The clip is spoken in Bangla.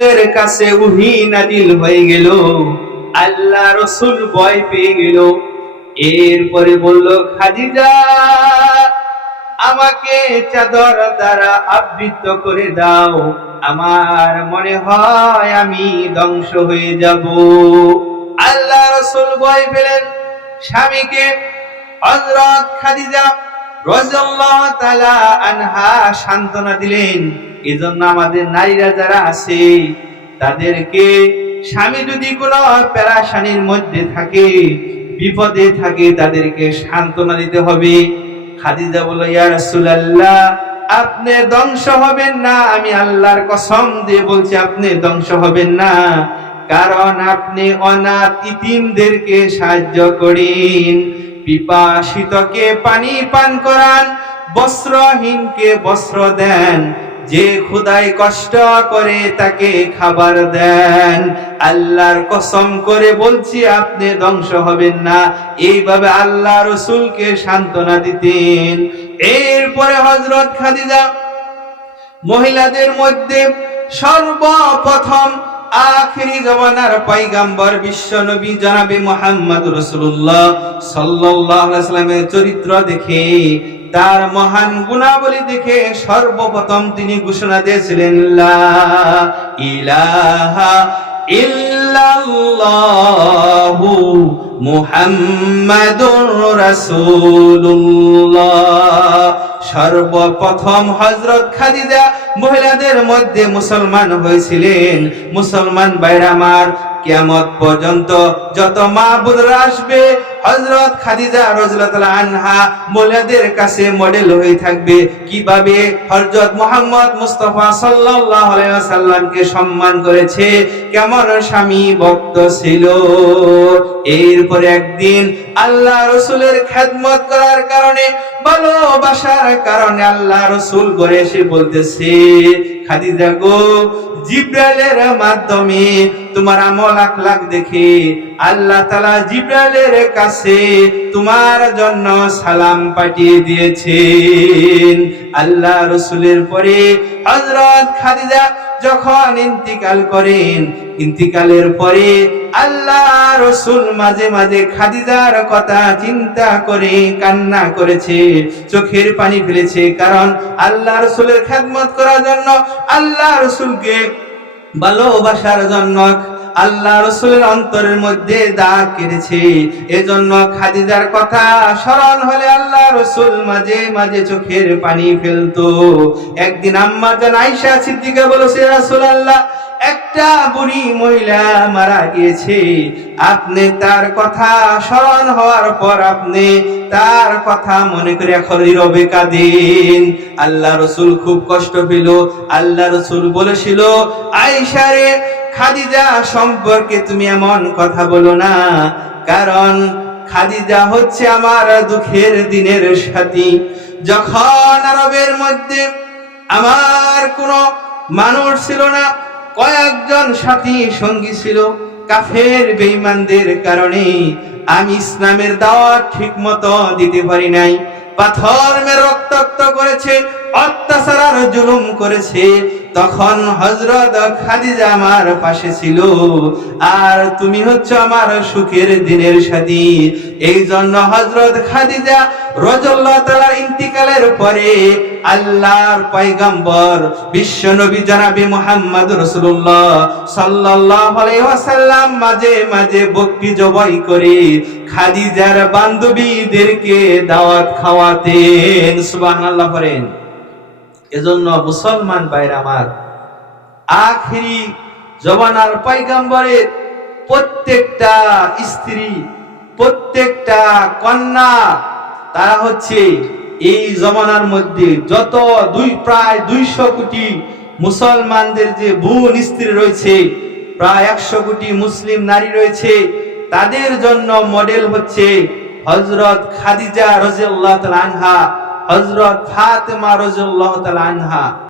এর কাছে ওহী নাযিল হয়ে গেল। আল্লাহ রাসূল ভয় পেয়ে গেল। এরপরে বলল, খাদিজা আমাকে চাদর দ্বারা আবৃত করে দাও, আমার মনে হয় আমি ধ্বংস হয়ে যাব। আল্লাহ রাসূল ভয় পেলেন। স্বামীকে হযরত খাদিজা রাদিয়াল্লাহু তাআলা আনহা সান্ত্বনা দিলেন। এজন্য আমাদের নারীরা যারা আছে তাদেরকে স্বামী যদি কোনো পেরেশানির মধ্যে থাকে, বিপদে থাকে, তাদেরকে সান্ত্বনা দিতে হবে। খাদিজা বলল, ইয়া রাসূলুল্লাহ আপনি ধ্বংস হবেন না, আমি আল্লাহর কসম দিয়ে বলছি আপনি ধ্বংস হবেন না, কারণ আপনি অনাথ ইতিমদেরকে সাহায্য করেন, পিপাসিতকে পানি পান করান, বস্ত্রহীনকে বস্ত্র দেন, যে ক্ষুধায় কষ্ট করে তাকে খাবার দেন। আল্লাহর কসম করে বলছি আপনি ধ্বংস হবেন না। এইভাবে আল্লাহ রাসূলকে সান্ত্বনা দিতেন। এরপরে হযরত খাদিজা মহিলাদের মধ্যে সর্বপ্রথম আখিরি জামানার পয়গম্বর বিশ্ব নবী জনাবে মুহাম্মদ রাসূলুল্লাহ সাল্লাল্লাহু আলাইহি ওয়াসাল্লামের চরিত্র দেখে, তার মহান গুণাবলী দেখে সর্বপ্রথম তিনি ঘোষণা দিয়েছিলেন, লা ইলাহা ইল্লাল্লাহু মুহাম্মাদুর রাসূলুল্লাহ। সর্বপ্রথম হযরত খাদিজা মহিলাদের মধ্যে মুসলমান হয়েছিলেন। মুসলমান ভাইরা আমার, কিয়ামত পর্যন্ত যত মাহবুবরা আসবে, হযরত খাদিজা রাদিয়াল্লাহু তাআলা আনহা মহিলাদের কাছে মডেল হয়ে থাকবে। কিভাবে হযরত মুহাম্মদ মুস্তাফা সাল্লাল্লাহু আলাইহি ওয়াসাল্লামকে সম্মান করেছে, কেমন স্বামী ভক্ত ছিল। এরপরে একদিন আল্লাহ রাসূলের খেদমত করার কারণে, ভালোবাসার কারণে আল্লাহ রাসূল ঘরে এসে বলতেছে, খাদিজা গো, জিবরাইলের মাধ্যমে তোমার আমল আখলাক দেখে আল্লাহ তাআলা জিবরাইলের কাছে তোমার জন্য সালাম পাঠিয়ে দিয়েছেন। আল্লাহ রাসূলের পরে হযরত খাদিজা যখন ইন্তিকাল করেন, ইন্তিকালের পরে আল্লাহ রাসূল মাঝে মাঝে খাদিজার কথা চিন্তা করে কান্না করেছে, চোখের পানি ফেলেছে। কারণ আল্লাহ রাসূলের খেদমত করার জন্য, আল্লাহ রাসূলকে ভালোবাসার জন্য আল্লাহ রাসূলের অন্তরের মধ্যে দাগ কেটেছে। এজন্য খাদিজার কথা স্মরণ হলে আল্লাহ রাসূল মাঝে মাঝে চোখের পানি ফেলতো। একদিন আম্মা জান আয়েশা সিদ্দিকা বলেছে, ইয়া রাসূলুল্লাহ একটা বুড়ি মহিলা মারা গিয়েছে, আপনি তার কথা স্মরণ হওয়ার পর আপনি তার কথা মনে করে এখন নীরবে কাঁদেন। আল্লাহ রাসূল খুব কষ্ট পেল। আল্লাহ রাসূল বলেছিল, আয়েশা রে, খাদিজা সম্পর্কে তুমি এমন কথা বলো না, কারণ খাদিজা হচ্ছে আমার দুঃখের দিনের সাথী। যখন আরবের মধ্যে আমার কোনো মানুষ ছিল না, কয়েকজন সাথী সঙ্গী ছিল, কাফের বেঈমানদের কারণে আমি ইসলামের দাওয়াত ঠিকমতো দিতে পারি নাই। পাথর মেরে রক্তাক্ত করেছে, অত্যাচার আর জুলুম করেছে। তখন হযরত খাদিজা আমার পাশে ছিল, আর তুমি হচ্ছে আমার সুখের দিনের সাথী। এই জন্য হযরত খাদিজা রাদিয়াল্লাহু তাআলা ইন্তিকালের পরে আল্লাহর পয়গম্বর বিশ্ব নবী জনাবে মুহাম্মদ রাসূলুল্লাহ সাল্লাল্লাহু আলাইহি ওয়াসাল্লাম মাঝে মাঝে বকরি জবাই করে খাদিজার বান্ধবীদেরকে দাওয়াত খাওয়াতেন। সুবহানাল্লাহ পড়েন। এজন্য মুসলমান ভাইরা আমার, আখিরি জমানার পয়গম্বরের প্রত্যেকটা স্ত্রী, প্রত্যেকটা কন্যা, তারা হচ্ছে এই জমানার মধ্যে যত প্রায় 200 কোটি মুসলমানদের যে বোন স্ত্রী রয়েছে, প্রায় 100 কোটি মুসলিম নারী রয়েছে, তাদের জন্য মডেল হচ্ছে হযরত খাদিজা রাদিয়াল্লাহু তাআলা আনহা, হযরত ফাতেমা রাদিয়াল্লাহু তাআলা আনহা।